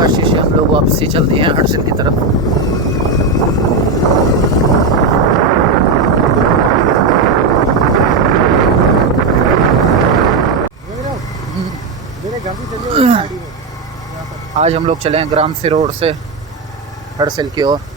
काशी से हम लोग वापसी चल दिए हैं हडसिल की तरफ। आज हम लोग चले हैं ग्रामसी रोड से हडसिल की ओर।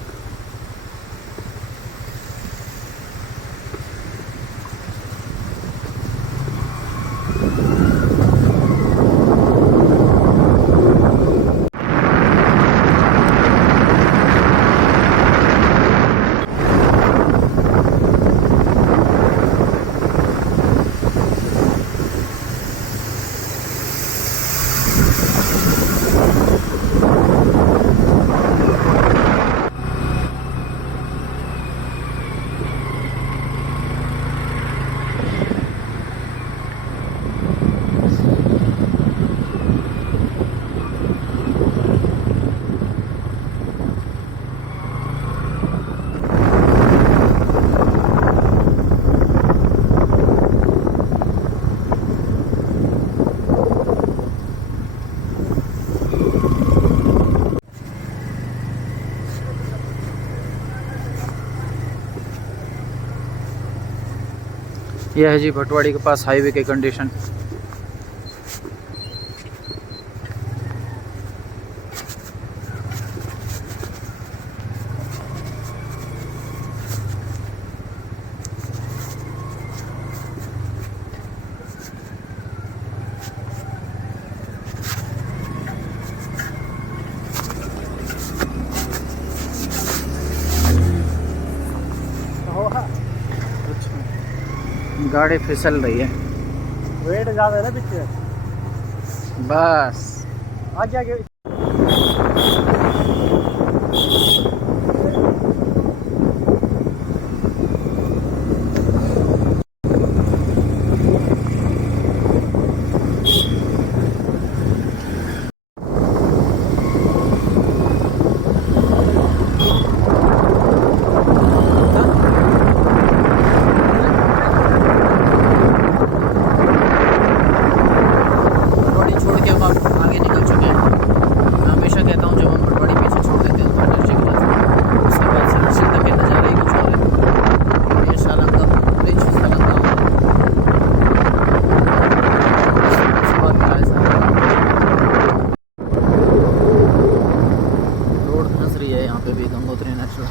यह है जी भटवाड़ी के पास हाईवे की कंडीशन। गाड़ी फिसल रही है, वेट ज़्यादा है ना पीछे। बस आगे आगे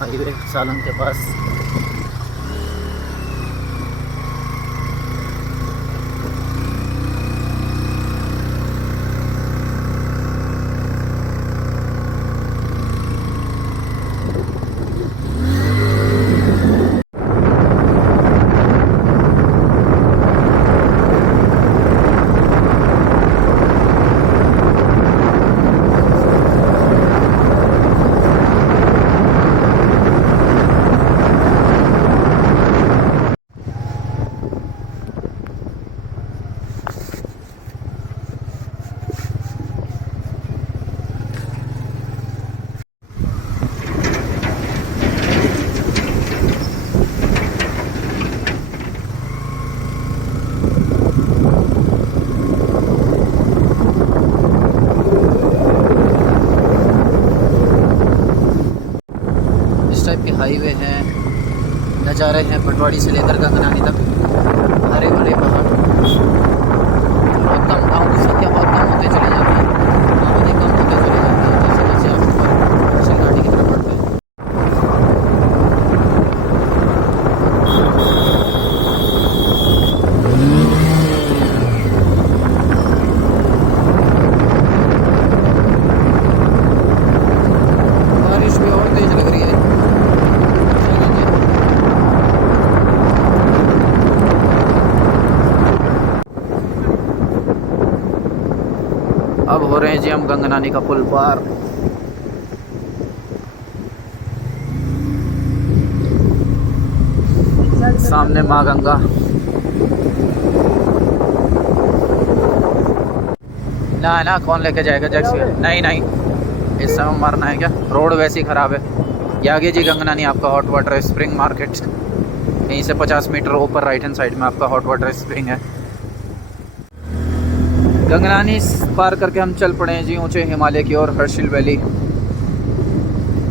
हाईवे सालन के पास। टाइप के हाईवे हैं, नज़ारे हैं भटवाड़ी से लेकर गंगनानी तक। हरे भरे पहाड़, बहुत कम गाँव की संख्या बहुत कम होते चले जाते हैं, आबादी कम होते चले जाते हैं जैसे जैसे आप ऊपर घाटी की तरफ बढ़ते हैं। बारिश भी और तेज लग रही है। अब हो रहे हैं जी हम गंगनानी का पुल पार। सामने माँ गंगा। ना कौन लेके जाएगा जैक्स? नहीं इस समय मारना है क्या? रोड वैसी ख़राब है। ये आगे जी गंगनानी आपका हॉट वाटर स्प्रिंग मार्केट, यहीं से 50 मीटर ऊपर राइट हैंड साइड में आपका हॉट वाटर स्प्रिंग है। गंगनानी पार करके हम चल पड़े हैं जी ऊंचे हिमालय की ओर, हर्षिल वैली।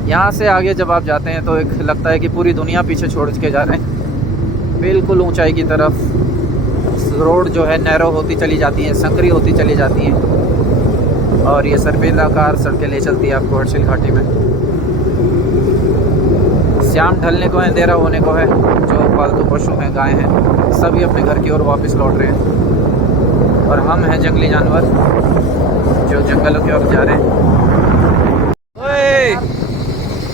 यहाँ से आगे जब आप जाते हैं तो एक लगता है कि पूरी दुनिया पीछे छोड़ के जा रहे हैं, बिल्कुल ऊंचाई की तरफ। रोड जो है नैरो होती चली जाती है, संकरी होती चली जाती है, और ये सर्पिलाकार सड़कें ले चलती है आपको हर्षिल घाटी में। शाम ढलने को है, अंधेरा होने को है। जो पालतू पशु हैं, गाय हैं, सभी अपने घर की ओर वापस लौट रहे हैं, और हम हैं जंगली जानवर जो जंगलों की ओर जा रहे हैं। ओए,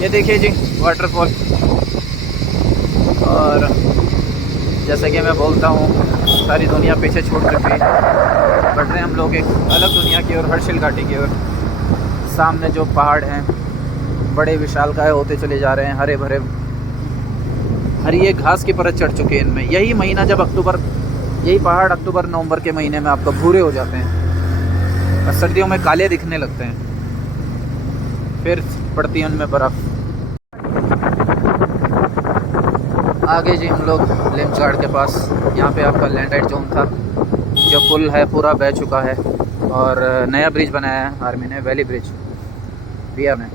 ये देखिए जी वाटरफॉल। और जैसे कि मैं बोलता हूँ, सारी दुनिया पीछे छोड़ चुकी है, बढ़ रहे हैं हम लोग एक अलग दुनिया की ओर, हर्षिल घाटी की ओर। सामने जो पहाड़ हैं बड़े विशालकाय होते चले जा रहे हैं, हरे भरे, हरी एक घास की परत चढ़ चुकी है इनमें। यही महीना जब अक्टूबर, यही पहाड़ अक्टूबर नवंबर के महीने में आपको भूरे हो जाते हैं और सर्दियों में काले दिखने लगते हैं, फिर पड़ती है उनमें बर्फ़। आगे जी हम लोग लिम्सगार्ड के पास, यहाँ पे आपका लैंडलाइट जोन था। जो पुल है पूरा बह चुका है, और नया ब्रिज बनाया है आर्मी ने, वैली ब्रिज बिया में।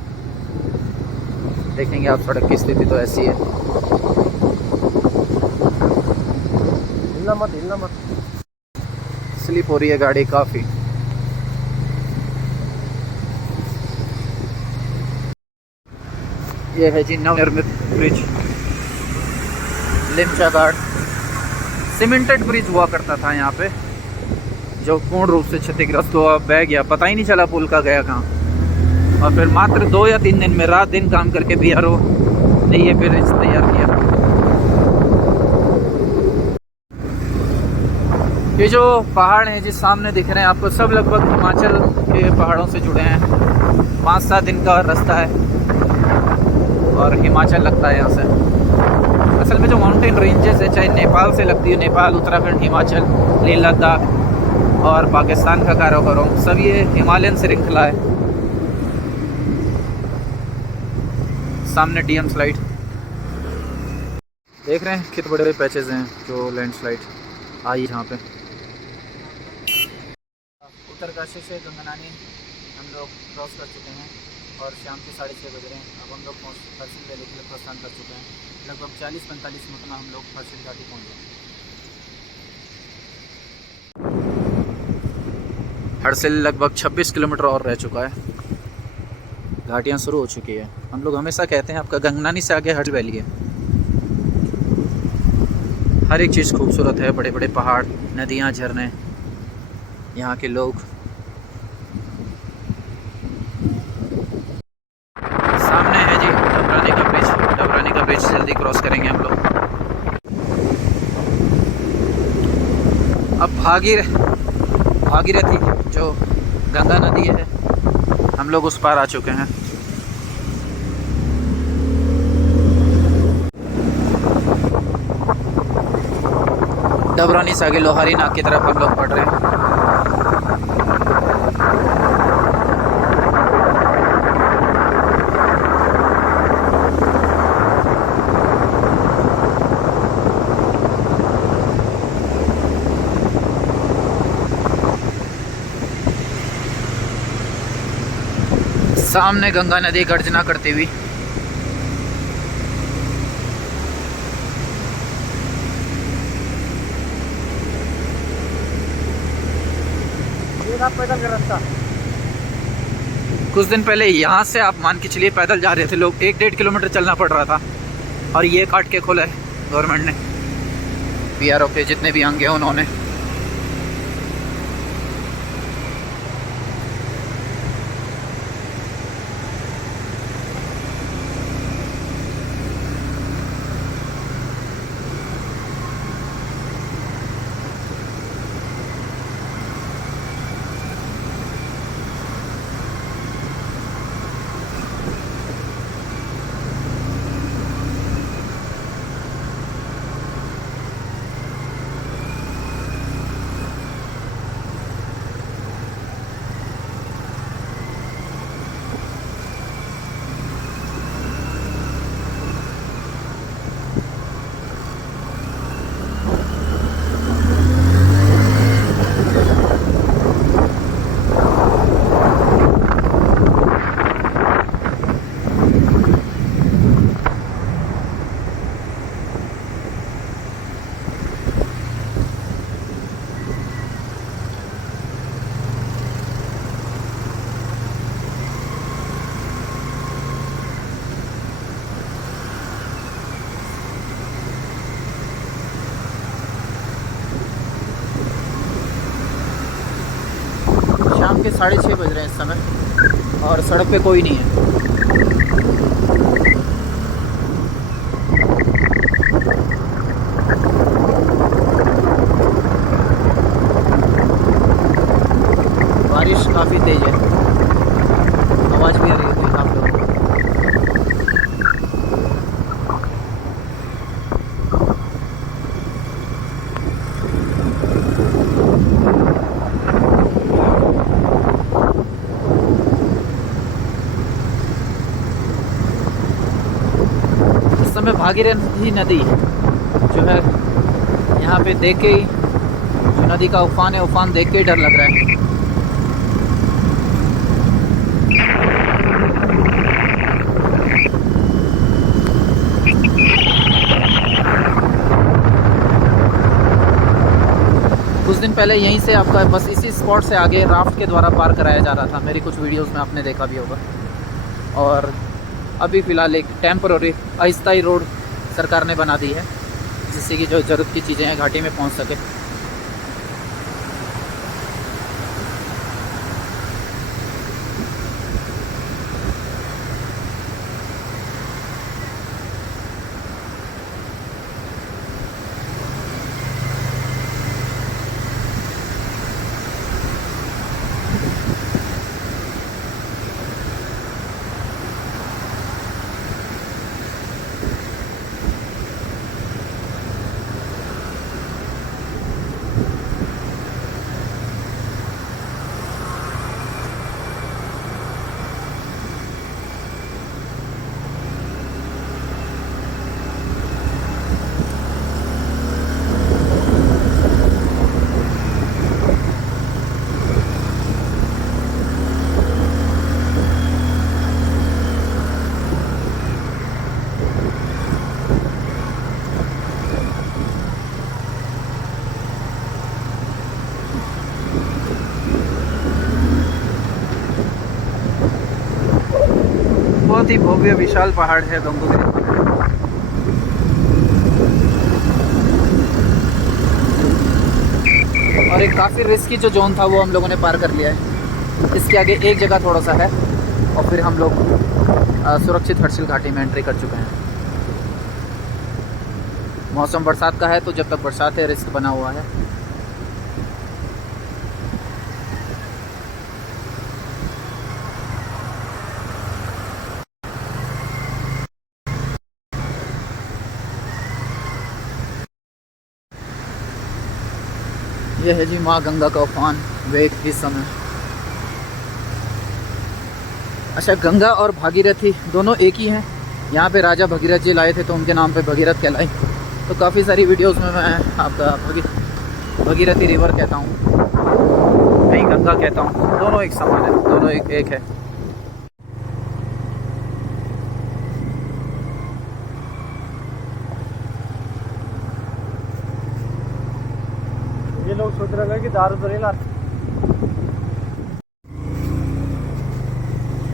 देखेंगे आप सड़क की स्थिति तो ऐसी है। हिलना मत। स्लिप हो रही है गाड़ी काफ़ी। ये है जी नवनिर्मित ब्रिज, लिम्सगार्ड। सीमेंटेड ब्रिज हुआ करता था यहाँ पे, जो पूर्ण रूप से क्षतिग्रस्त हुआ, बह गया, पता ही नहीं चला पुल का गया कहाँ। और फिर मात्र 2 या 3 दिन में, रात दिन काम करके BRO ने ये ब्रिज तैयार किया। ये जो पहाड़ हैं जिस सामने दिख रहे हैं आपको, सब लगभग हिमाचल के पहाड़ों से जुड़े हैं। 5-7 दिन का रास्ता है और हिमाचल लगता है यहाँ से। असल में जो माउंटेन रेंजेस है, चाहे नेपाल से लगती है, नेपाल, उत्तराखंड, हिमाचल, लेह लद्दाख और पाकिस्तान का काराकोरम, सब ये हिमालयन श्रृंखला है। सामने DM स्लाइड देख रहे हैं, कितने बड़े बड़े पैचेज हैं जो लैंडस्लाइड आई यहाँ पे। उत्तरकाशी से गंगनानी हम लोग क्रॉस कर चुके हैं और शाम के 6:30 बज रहे हैं। अब हम लोग हर्षिल वैली के लिए प्रस्थान कर चुके हैं। लगभग 40-45 मिनट में हम लोग हर्षिल घाटी पहुँच जाएंगे। हर्षिल लगभग 26 किलोमीटर और रह चुका है, घाटियाँ शुरू हो चुकी है। हम लोग हमेशा कहते हैं आपका गंगनानी से आगे हर्षिल वैली है। हर एक चीज़ खूबसूरत है, बड़े बड़े पहाड़, नदियाँ, झरने, यहाँ के लोग। सामने है जी डबरानी का ब्रिज। डबरानी का ब्रिज जल्दी क्रॉस करेंगे हम लोग। अब भागीरथी जो गंगा नदी है, हम लोग उस पार आ चुके हैं। डबरानी से आगे लोहारी नाग की तरफ हम लोग बढ़ रहे हैं। सामने गंगा नदी गर्जना करती हुई। पैदल का रास्ता, कुछ दिन पहले यहाँ से आप मान के चलिए पैदल जा रहे थे लोग, 1-1.5 किलोमीटर चलना पड़ रहा था, और ये काट के खोला है गवर्नमेंट ने। BRO के जितने भी अंग हैं उन्होंने। शाम के 6:30 बज रहे हैं इस समय और सड़क पे कोई नहीं है। बारिश काफ़ी तेज़ है, आवाज़ भी आ रही होगी आप लोगों को। इस समय भागीरथी नदी जो है यहाँ पे देख के ही, जो नदी का उफान है, उफान देख के ही डर लग रहा है। कुछ दिन पहले यहीं से आपका बस इसी स्पॉट से आगे राफ्ट के द्वारा पार कराया जा रहा था, मेरी कुछ वीडियोस में आपने देखा भी होगा। और अभी फ़िलहाल एक टेम्पररी अस्थायी रोड सरकार ने बना दी है, जिससे कि जो ज़रूरत की चीज़ें हैं घाटी में पहुंच सके। बहुत ही भव्य विशाल पहाड़ है गंगोत्री। और एक काफ़ी रिस्की जो जोन था वो हम लोगों ने पार कर लिया है। इसके आगे एक जगह थोड़ा सा है और फिर हम लोग सुरक्षित हर्षिल घाटी में एंट्री कर चुके हैं। मौसम बरसात का है, तो जब तक बरसात है रिस्क बना हुआ है। यह है जी माँ गंगा का उफान वेग इस समय। अच्छा, गंगा और भागीरथी दोनों एक ही हैं। यहाँ पे राजा भगीरथ जी लाए थे तो उनके नाम पे भगीरथ कहलाई। तो काफ़ी सारी वीडियोस में मैं आपका भगीरथी रिवर कहता हूँ, कहीं गंगा कहता हूँ। दोनों एक समान है, दोनों एक है। ये लोग सोच रहे हैं कि दारू तो नहीं लाते।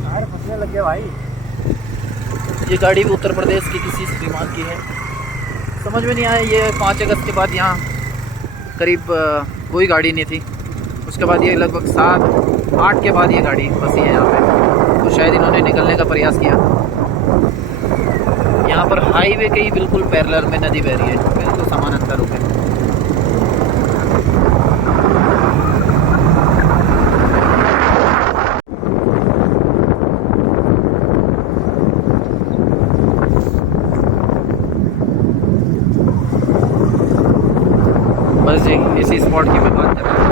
यार फंसने लग गया भाई। ये गाड़ी भी उत्तर प्रदेश की किसी श्रीमान की है। समझ में नहीं आया, ये 5 अगस्त के बाद यहाँ करीब कोई गाड़ी नहीं थी। उसके बाद ये लगभग 7-8 के बाद ये गाड़ी फंसी है यहाँ पे। तो शायद इन्होंने निकलने का प्रयास किया। यहाँ पर हाईवे के ही बिल्कुल पैरेलल में नदी बह रही है, बिल्कुल समानांतर रूप है। बस जी इसी स्पॉट की मैं बात कर रहा हूँ।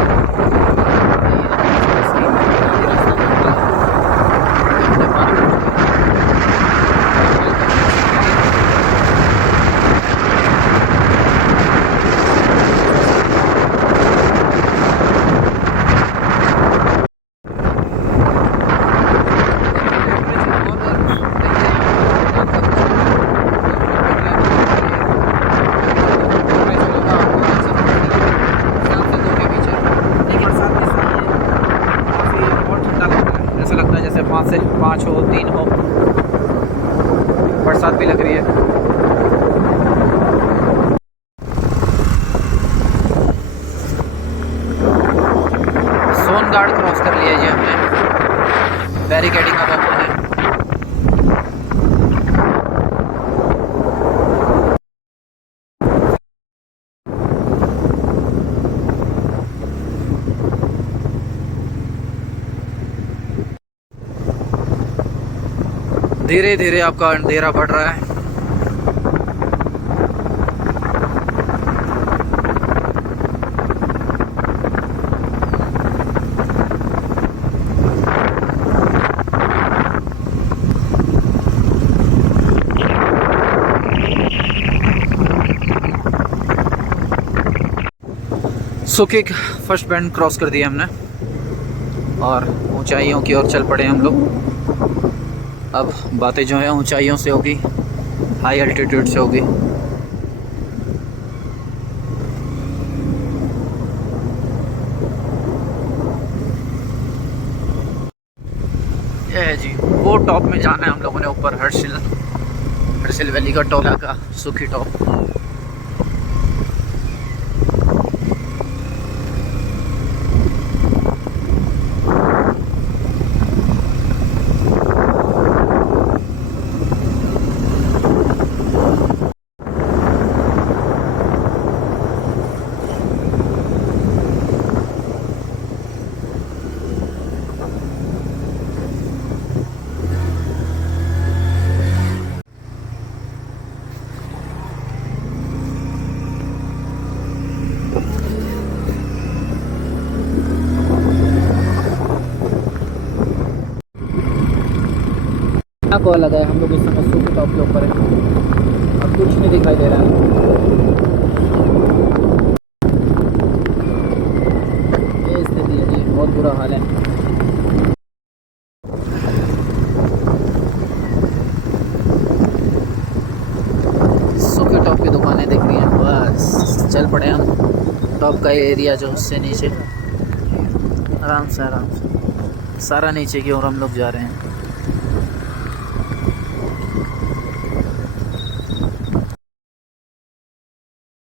जैसे 5 से 5 हो 3 हो, बरसात भी लग रही है। सोनगाड़ क्रॉस कर लिया। है जी हमने, बैरिकेडिंग का काम है। धीरे धीरे आपका अंधेरा बढ़ रहा है। सुखिक फर्स्ट बैंड क्रॉस कर दिया हमने और ऊंचाइयों की ओर चल पड़े हम लोग। अब बातें जो है ऊंचाइयों से होगी, हाई एल्टीट्यूड से होगी। ये है जी वो टॉप में जाना है हम लोगों ने, ऊपर हर्षिल वैली का टॉप का सुखी टॉप। कॉल लगा है, हम लोग इस समय सुखी टॉप के ऊपर है, अब कुछ नहीं दिखाई दे रहा है। ये स्थिति है जी, बहुत बुरा हाल है। सुखी टॉप की दुकानें दिख रही हैं, बस चल पड़े हम टॉप का एरिया जो उससे नीचे, आराम से सारा नीचे की ओर हम लोग जा रहे हैं।